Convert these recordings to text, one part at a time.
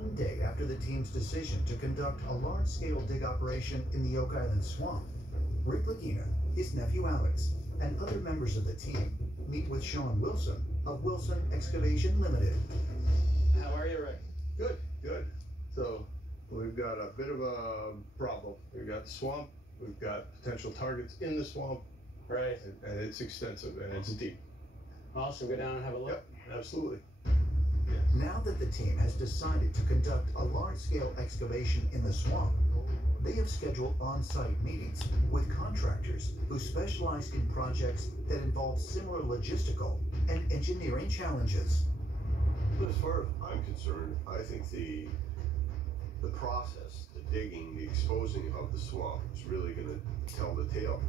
one day after the team's decision to conduct a large-scale dig operation in the Oak Island swamp, Rick Lagina, his nephew Alex, and other members of the team meet with Shawn Wilson of Wilson Excavation Limited. How are you, Rick? Good, good. So we've got a bit of a problem. We've got the swamp, we've got potential targets in the swamp. Right. And it's extensive and it's deep. Well, should we go down and have a look? Yep, absolutely. Now that the team has decided to conduct a large-scale excavation in the swamp, they have scheduled on-site meetings with contractors who specialize in projects that involve similar logistical and engineering challenges. As far as I'm concerned, I think the process, the digging, the exposing of the swamp is really going to tell the tale.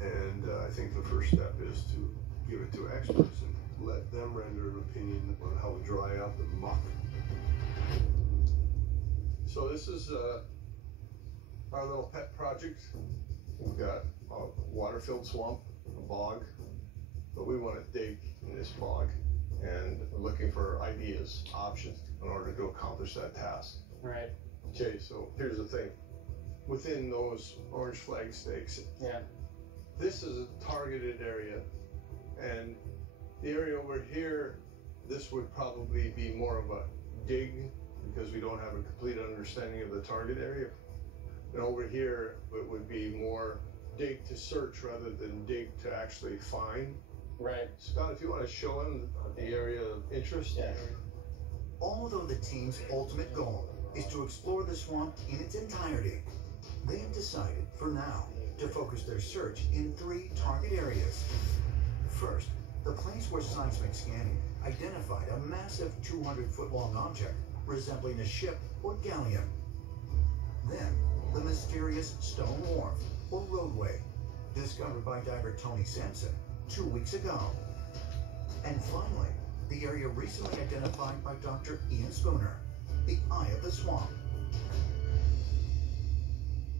And I think the first step is to give it to experts and let them render an opinion on how to dry out the muck. So this is our little pet project. We've got a water-filled swamp, a bog, but we want to dig in this bog and looking for ideas, options in order to accomplish that task. Right. Okay, so here's the thing. Within those orange flag stakes, Yeah. this is a targeted area, and the area over here, this would probably be more of a dig because we don't have a complete understanding of the target area. And over here, it would be more dig to search rather than dig to actually find. Right. Scott, if you want to show him the area of interest. Yeah. Although the team's ultimate goal is to explore the swamp in its entirety, they have decided, for now, to focus their search in 3 target areas. First, the place where seismic scanning identified a massive 200-foot-long object resembling a ship or galleon. Then, the mysterious stone wharf or roadway discovered by diver Tony Sampson 2 weeks ago. And finally, the area recently identified by Dr. Ian Spooner, the eye of the swamp.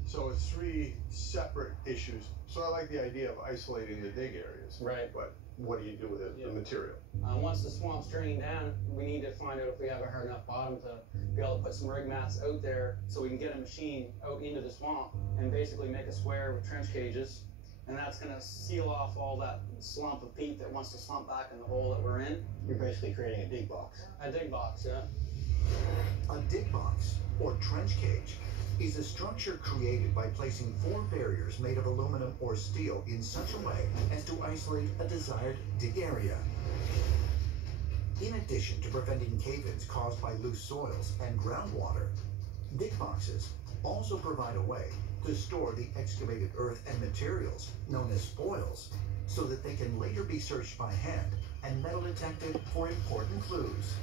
So it's 3 separate issues. So I like the idea of isolating the dig areas. Right. But what do you do with it, the material? Once the swamp's drained down, we need to find out if we have a hard enough bottom to be able to put some rig mats out there so we can get a machine out into the swamp and basically make a square with trench cages. And that's going to seal off all that slump of peat that wants to slump back in the hole that we're in. You're basically creating a dig box. A dig box, yeah. A dig box, or trench cage, is a structure created by placing 4 barriers made of aluminum or steel in such a way as to isolate a desired dig area. In addition to preventing cave-ins caused by loose soils and groundwater, dig boxes also provide a way to store the excavated earth and materials, known as spoils, so that they can later be searched by hand and metal detected for important clues.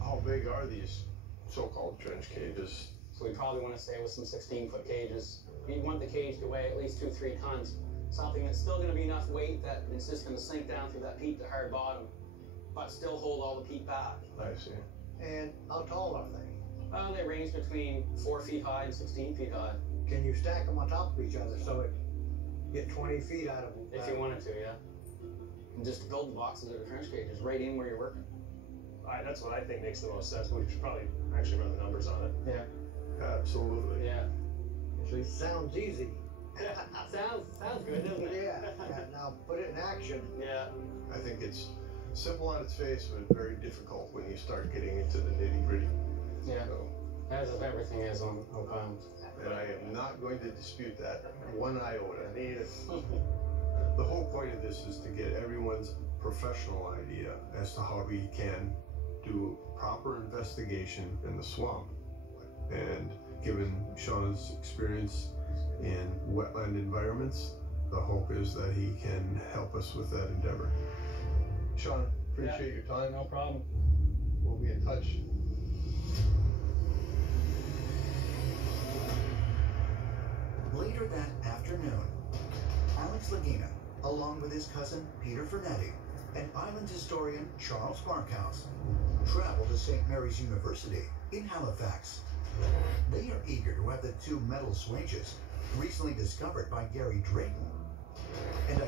How big are these so-called trench cages? So we probably want to stay with some 16-foot cages. We want the cage to weigh at least 2-3 tons. Something that's still going to be enough weight that it's just going to sink down through that peat to hard bottom, but still hold all the peat back. I see. And how tall are they? They range between 4 feet high and 16 feet high. Can you stack them on top of each other so it get 20 feet out of them? If you wanted to, yeah. And just build the boxes or the trench cages right in where you're working. That's what I think makes the most sense, but we should probably actually run the numbers on it. Yeah. Absolutely. Yeah. Actually, sounds easy. Sounds good, doesn't it? Yeah. Now put it in action. Yeah. I think it's simple on its face, but very difficult when you start getting into the nitty-gritty. Yeah. So, As if everything is on Oak Island. and I am not going to dispute that one iota. Neither. The whole point of this is to get everyone's professional idea as to how we can do proper investigation in the swamp. And given Shawn's experience in wetland environments, the hope is that he can help us with that endeavor. Shawn, appreciate your time. No problem. We'll be in touch. Later that afternoon, Alex Lagina, along with his cousin Peter Fernetti and island historian Charles Barkhouse, travel to St. Mary's University in Halifax. They are eager to have the 2 metal switches recently discovered by Gary Drayton and